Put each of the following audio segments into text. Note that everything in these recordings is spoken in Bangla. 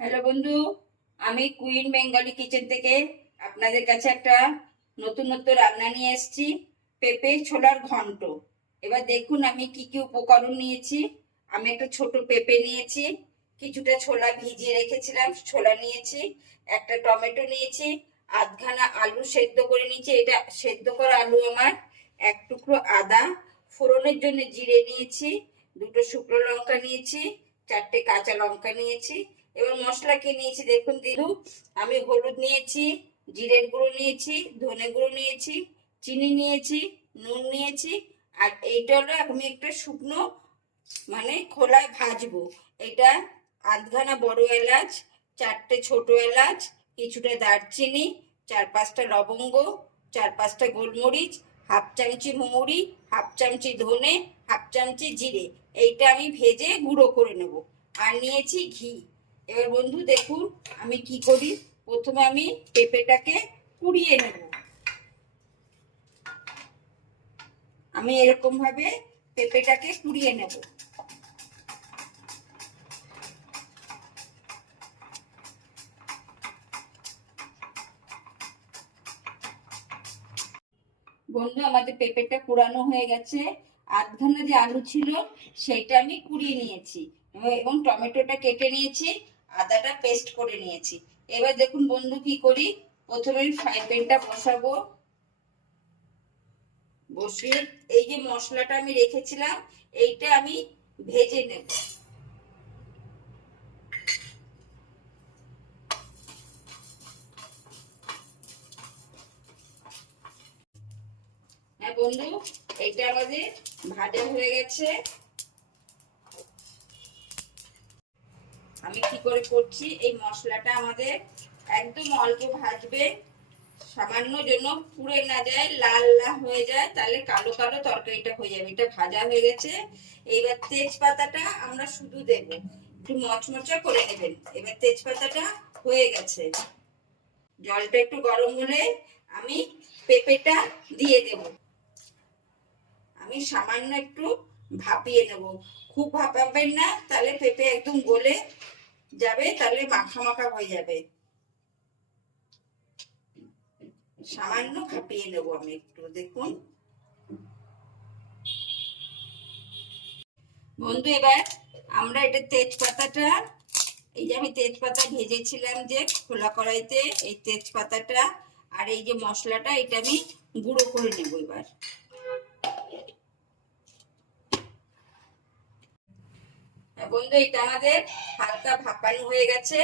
হ্যালো বন্ধু, আমি কুইন বেঙ্গলি কিচেন থেকে আপনাদের কাছে একটা নতুন নতুন রান্না নিয়ে এসেছি, পেঁপে ছোলার ঘন্ট। এবার দেখুন আমি কি কি উপকরণ নিয়েছি। আমি একটা ছোট পেঁপে নিয়েছি, কিছুটা ছোলা ভিজিয়ে রেখেছিলাম, ছোলা নিয়েছি, একটা টমেটো নিয়েছি, আধখানা আলু সেদ্ধ করে নিয়েছি, এটা সেদ্ধ করা আলু আমার, এক টুকরো আদা, ফোড়নের জন্য জিরে নিয়েছি, দুটো শুকনো লঙ্কা নিয়েছি, চারটে কাঁচা লঙ্কা নিয়েছি এবার মশলা কি নিয়েছি দেখুন দিলু আমি হলুদ নিয়েছি, জিরের গুঁড়ো নিয়েছি, ধনে গুঁড়ো নিয়েছি, চিনি নিয়েছি, নুন নিয়েছি, আর এইটা হলো আমি একটা শুকনো মানে খোলায় ভাজবো। এটা আধখানা বড় এলাচ, চারটে ছোট এলাচ, কিছুটা দারচিনি, চার পাঁচটা লবঙ্গ, চার পাঁচটা গোলমরিচ, হাফ চামচি মৌরি হাফ চামচি ধনে, হাফ চামচি জিরে। এইটা আমি ভেজে গুঁড়ো করে নেব। আর নিয়েছি ঘি। এবার বন্ধু দেখুন আমি কি করি? প্রথমে আমি পেঁপেটাকে কুড়িয়ে নেব। আমি এরকম ভাবে পেঁপেটাকে কুড়িয়ে নেব। বন্ধু, আমাদের পেঁপেটা কুড়ানো হয়ে গেছে। আধখানা যে আলু ছিল, সেইটা আমি কুড়িয়ে নিয়েছি। এবং টমেটোটা কেটে নিয়েছি। আদাটা পেস্ট করে নিয়েছি। এবার দেখুন বন্ধু কি করি? প্রথমে ফ্রাই প্যানটা বসাবো। বসিয়ে এই যে মশলাটা আমি রেখেছিলাম, এইটা আমি ভেজে নেব। হ্যাঁ বন্ধু এটা আমাদের ভাজা হয়ে গেছে। আমি কি করে করছি? এই মশলাটা আমাদের একদম অল্প ভাজবে। সামান্য জন্য পুড়ে না যায়, লাল লাল হয়ে যায়, তাহলে কালো কালো তরকারিটা হয়ে যাবে। এটা ভাজা হয়ে গেছে। এবার তেজপাতাটা আমরা শুধু দেব। একটু মচমচা করে নেবেন। এবার তেজপাতাটা হয়ে গেছে। জলটা একটু গরম হলে আমি পেঁপেটা দিয়ে দেব। আমি সামান্য একটু ভাপিয়ে নেব। খুব ভাপাবেন না, তাহলে পেঁপে একদম গলে যাবে, তাহলে মাখা মাখা হয়ে যাবে। সামান্য ভাপিয়ে নেব আমি একটু, দেখুন। বন্ধু, এবার আমরা এটা তেজপাতাটা, এই যে আমি তেজপাতা ভেজেছিলাম যে খোলা কড়াইতে, এই তেজপাতাটা আর এই যে মশলাটা, এটা আমি গুঁড়ো করে নেব এবার। বন্ধু, এটা আমাদের হালকা ভাপানো হয়ে গেছে।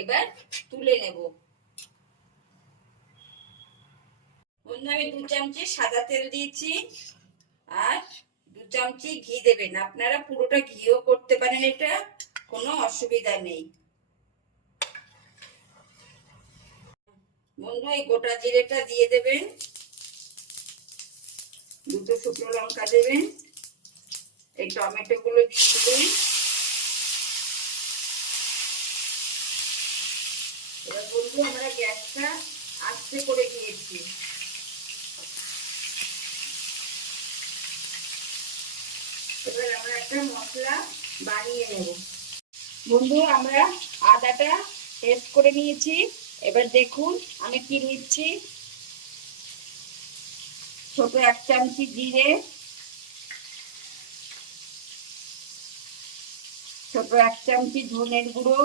এবার তুলে নেব। বন্ধু, আমি দু চামচি সাদা তেল দিয়েছি, আর দু চামচি ঘি দেবেন। আপনারা পুরোটা ঘিও করতে পারেন, এটা কোনো অসুবিধা নেই। বন্ধু, এই গোটা জিরেটা দিয়ে দেবেন। দুটো শুকনো লঙ্কা দেবেন। এই টমেটো গুলো দিয়ে দেবেন। এবার বন্ধু, আমরা গ্যাসটা আস্তে করে দিয়েছি এবার আমরা একটা মশলা বানিয়ে নেব। বন্ধু, আমরা আদাটা টেস্ট করে নিয়েছি। এবার দেখুন, আমি কি নিচ্ছি। ছোট এক চামচি জিরে, ছোট এক চামচি ধনের গুঁড়ো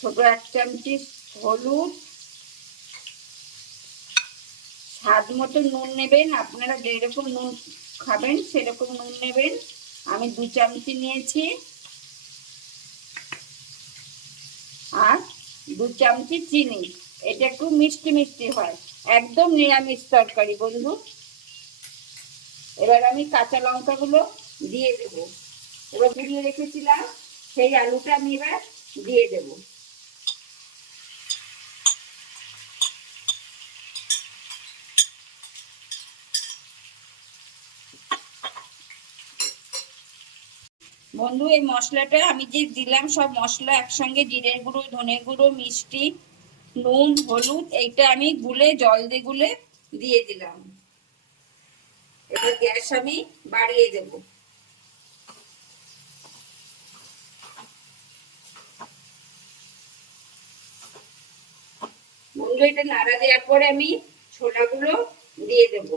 ছোট এক চামচি হলুদ স্বাদ মতো নুন নেবেন। আপনারা যেরকম নুন খাবেন, সেরকম নুন নেবেন। আমি দু চামচি নিয়েছি। আর দু চামচি চিনি। এটা একটু মিষ্টি মিষ্টি হয়। একদম নিরামিষ তরকারি বন্ধু। এবার আমি কাঁচা লঙ্কাগুলো দিয়ে দেবো। এবার গুঁড়িয়ে রেখেছিলাম। সেই আলুটা আমি এবার দিয়ে দেবো। বন্ধু, এই মশলাটা আমি যে দিলাম সব মশলা একসঙ্গে, জিরের গুঁড়ো ধনে গুঁড়ো, মিষ্টি, নুন, হলুদ, এইটা আমি গুলে, জল দিয়ে গুলে দিয়ে দিলাম। এবার গ্যাস আমি বাড়িয়ে দেব। বন্ধু, এটা নাড়া দেওয়ার পরে আমি ছোলাগুলো দিয়ে দেব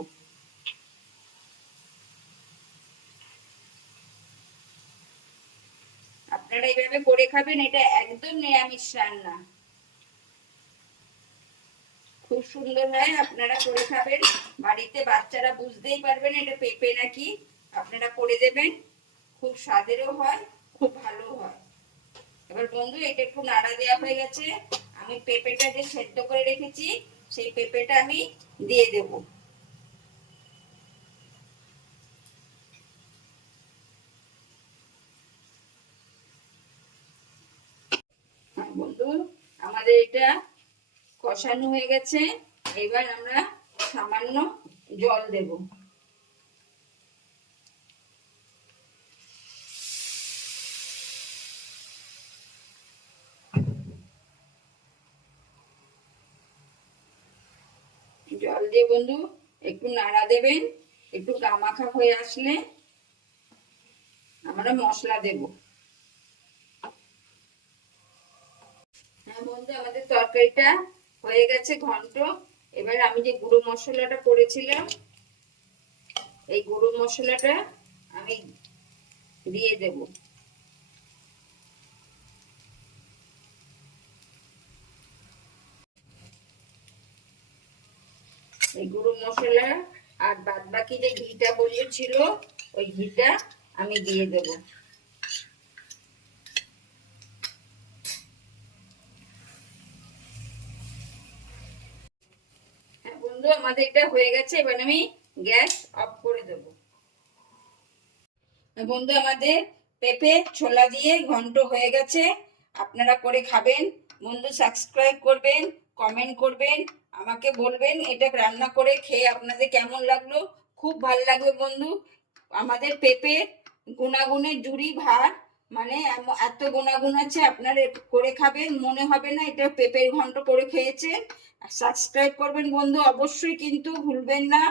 আপনারা এইভাবে করে খাবেন, এটা একদম নিরামিষ রান্না। খুব সুন্দর হয়, আপনারা করে খাবেন। বাড়িতে বাচ্চারা বুঝতেই পারবেন এটা পেঁপে নাকি, আপনারা করে দেবেন। খুব স্বাদেরও হয়, খুব ভালো হয়। এবার বন্ধু, এটা একটু নাড়া দেওয়া হয়ে গেছে। আমি পেঁপেটা যে সেদ্ধ করে রেখেছি, সেই পেঁপেটা আমি দিয়ে দেব। বন্ধু, আমাদের এটা কষানো হয়ে গেছে। এবার আমরা সামান্য জল দেব। জল দিয়ে বন্ধু, একটু নাড়া দেবেন, একটু গামাখা হয়ে আসলে আমরা মশলা দেব। বন্ধু, আমাদের তরকারিটা হয়ে গেছে ঘন্ট। এবার আমি যে গুঁড়ো মশলাটা করেছিলাম, এই গুঁড়ো মশলাটা আমি দিয়ে দেব। এই গুঁড়ো মশলা আর বাদ বাকি যে ঘিটা বলল ছিল ওই ঘিটা আমি দিয়ে দেব। হ্যাঁ বন্ধু আমাদের এটা হয়ে গেছে। এবার আমি গ্যাস অফ করে দেব। বন্ধু, আমাদের পেঁপে ছোলা দিয়ে ঘন্ট হয়ে গেছে। আপনারা করে খাবেন। বন্ধু সাবস্ক্রাইব করবেন কমেন্ট করবেন, আমাকে বলবেন এটা রান্না করে খেয়ে আপনাদের কেমন লাগল। খুব ভালো লাগবে বন্ধু। আমাদের পেঁপে গুণাগুণের জুড়ি ভার মানে এত গুণাগুণ আছে, আপনারা করে খাবেন, মনে হবে না এটা পেঁপের ঘন্ট করে খেয়েছেন। সাবস্ক্রাইব করবেন বন্ধু, অবশ্যই কিন্তু ভুলবেন না।